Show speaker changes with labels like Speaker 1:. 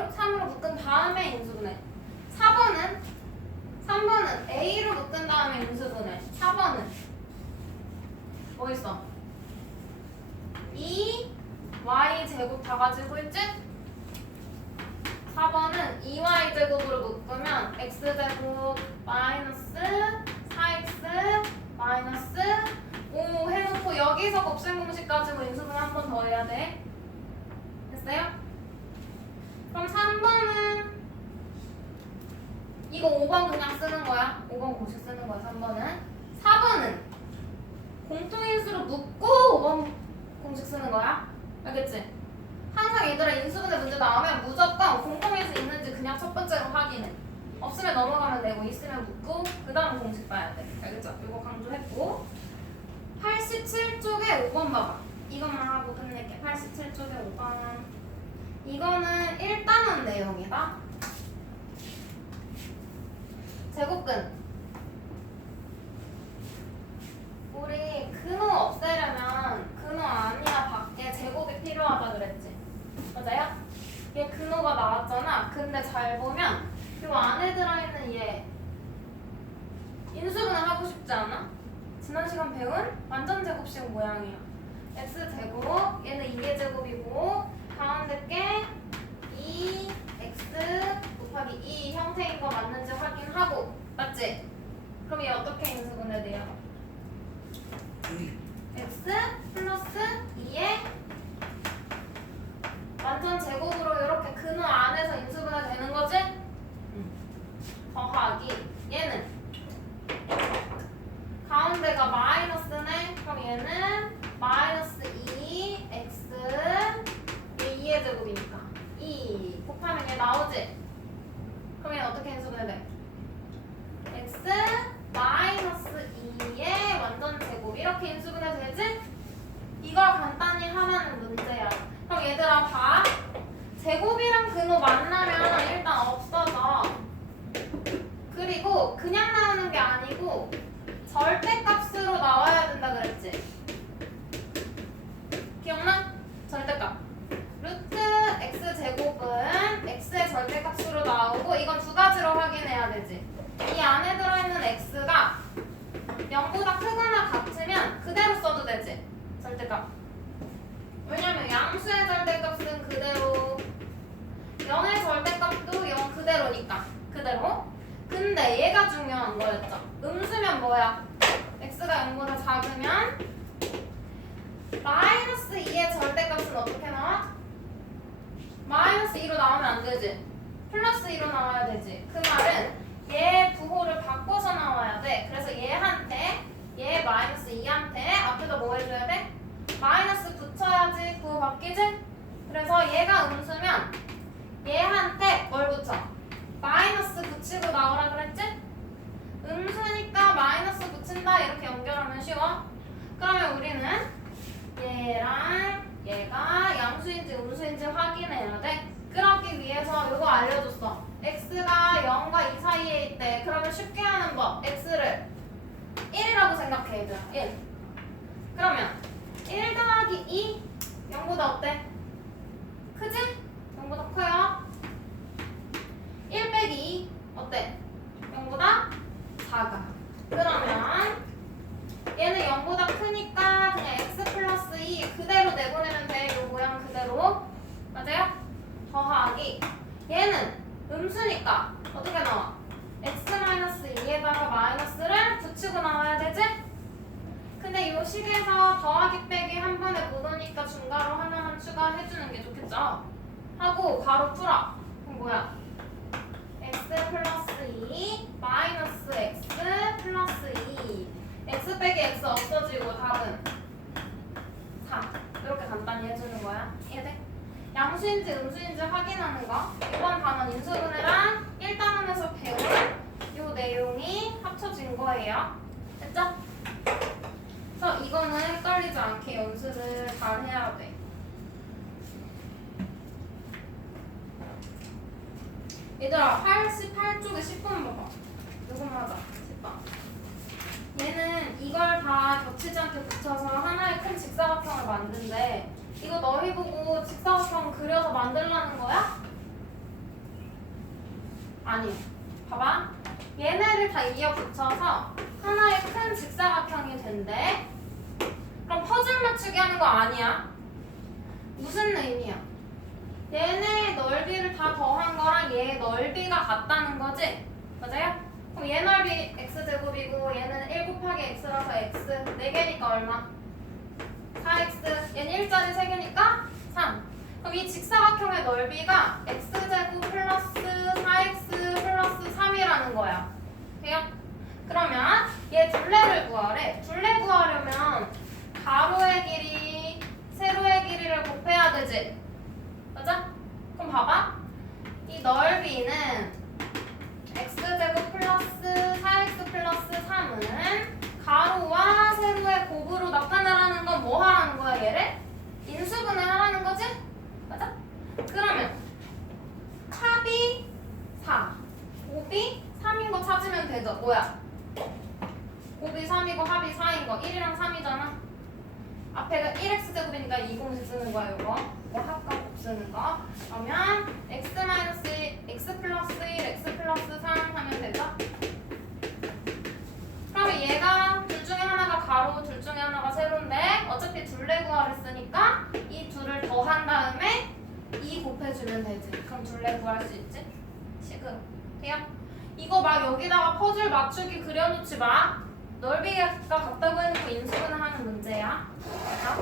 Speaker 1: A로 3으로 묶은 다음에 인수분해. 4번은 3번은 A로 묶은 다음에 인수분해. 4번은 뭐 있어? 2 Y 제곱 다 가지고 있지? 4번은 2y 제곱으로 묶으면 x 제곱 마이너스 4x 마이너스 5 해놓고 여기서 곱셈 공식 가지고 인수분 한 번 더 해야 돼. 됐어요? 그럼 3번은 이거 5번 그냥 쓰는 거야. 5번 공식 쓰는 거야. 3번은 4번은 공통인수로 묶고 5번 공식 쓰는 거야. 알겠지? 항상 얘들아 인수분해 문제 나오면 무조건 공통인수 있는지 그냥 첫 번째로 확인해. 없으면 넘어가면 되고 있으면 묻고 그 다음 공식 봐야 돼. 알겠죠? 이거 강조했고 87쪽에 5번 봐봐. 이것만 하고 끝낼게. 87쪽에 5번. 이거는 1단원 내용이다. 제곱근. 우리 근호 없애려면 근호 아니라 밖에 제곱이 필요하다 그랬지. 맞아요? 얘 근호가 나왔잖아. 근데 잘 보면 요 안에 들어있는 얘 인수분해 하고 싶지 않아? 지난 시간 배운 완전 제곱식 모양이야. x 제곱 얘는 2의 제곱이고 가운데 게 2x 곱하기 2 형태인 거 맞는지 확인하고 맞지? 그럼 얘 어떻게 인수분해 돼요? x 플러스 2의 완전 제곱으로 이렇게 근호 안에서 인수분해 되는 거지? 더하기 얘는 가운데가 마이너스네 그럼 얘는 마이너스 2 x 얘 2의 제곱이니까 2 곱하면 얘 나오지? 그럼 얘 어떻게 인수분해 돼? x 마이너스 2의 완전 제곱 이렇게 인수분해 되지? 이걸 간단히 하라는 문제야. 그럼 얘들아 봐. 제곱이랑 근호 만나면 일단 없어져. 그리고 그냥 나오는 게 아니고 절대값으로 나와야 된다 그랬지. 기억나? 절대값. 루트 x 제곱은 x의 절대값으로 나오고 이건 두 가지로 확인해야 되지. 이 안에 들어있는 x가 0보다 크거나 같으면 그대로 써도 되지. 절대값. 왜냐면 양수의 절대값은 그대로 0의 절대값도 0 그대로니까 그대로. 근데 얘가 중요한 거였죠. 음수면 뭐야? x가 0보다 작으면 마이너스 2의 절대값은 어떻게 나와? 마이너스 2로 나오면 안 되지. 플러스 2로 나와야 되지. 그 말은 얘 부호를 바꿔서 나와야 돼. 그래서 얘한테 얘 마이너스 2한테 앞에다 뭐 해줘야 돼? 마이너스 붙여야지 부호 바뀌지? 그래서 얘가 음수면 얘한테 뭘 붙여? 마이너스 붙이고 나오라 그랬지? 음수니까 마이너스 붙인다 이렇게 연결하면 쉬워. 그러면 우리는 얘랑 얘가 양수인지 음수인지 확인해야 돼. 그러기 위해서 이거 알려줬어. x가 0과 2 사이에 있대. 그러면 쉽게 하는 법. x를 1이라고 생각해 얘들아. 1. 그러면 1 더하기 2 0보다 어때? 크지? 0보다 커요. 1 빼기 2 어때? 0보다 작아. 그러면 얘는 0보다 크니까 그냥 x 플러스 2 그대로 내보내면 돼. 이 모양 그대로. 맞아요? 더하기 얘는 음수니까 어떻게 나와? x 마이너스 2에다가 마이너스를 붙이고 나와야 되지? 근데 이 식에서 더하기 빼기 한 번에 못 오니까 중괄호 하나만 추가해주는 게 좋겠죠? 하고 가로 풀어. 그럼 뭐야? x 플러스 2 마이너스 x 플러스 2 x 빼기 x 없어지고 답은 3 이렇게 간단히 해주는 거야 이해돼? 양수인지 음수인지 확인하는 거. 이번 단원 인수분해랑 1단원에서 배운 이 내용이 합쳐진 거예요. 됐죠? 그래서 이거는 헷갈리지 않게 연습을 잘 해야 돼. 얘들아 88쪽에 10번 봐봐 이거 맞아 10번. 얘는 이걸 다 겹치지 않게 붙여서 하나의 큰 직사각형을 만든대 이거 너희 보고 직사각형 그려서 만들라는 거야? 아니에요. 봐봐. 얘네를 다 이어 붙여서 하나의 큰 직사각형이 된대. 그럼 퍼즐 맞추기 하는 거 아니야. 무슨 의미야? 얘네 넓이를 다 더한 거랑 얘 넓이가 같다는 거지? 맞아요? 그럼 얘 넓이 x제곱이고 얘는 1 곱하기 x라서 x 4개니까 얼마? 4x 얘는 1짜리 3개니까 3 그럼 이 직사각형의 넓이가 x제곱 플러스 4x 플러스 3이라는 거야. 돼요? 그러면 얘 둘레를 구하래. 둘레 구하려면 가로의 길이 세로의 길이를 곱해야 되지 맞아? 그럼 봐봐 이 넓이는 x제곱 플러스 4x 플러스 3은 가로와 세로의 곱으로 나타나라는 건 뭐 하라는 거야 얘를? 인수분해 하라는 거지? 맞아? 그러면 합이 4 곱이 3인 거 찾으면 되죠 뭐야? 곱이 3이고 합이 4인 거 1이랑 3이잖아 앞에가 1x제곱이니까 2공식 쓰는 거야 이거 이거 합과 곱 쓰는 거 그러면 x 마이너스 1, x 플러스 1, x 플러스 3 하면 되죠? 그러면 얘가 둘 중에 하나가 가로, 둘 중에 하나가 세로인데 어차피 둘레 구하를 쓰니까 이 둘을 더한 다음에 2 곱해주면 되지 그럼 둘레 구할 수 있지? 식으로 돼요? 이거 막 여기다가 퍼즐 맞추기 그려놓지 마. 넓이가 같다고 해놓고 인수분해 하는 문제야. 자,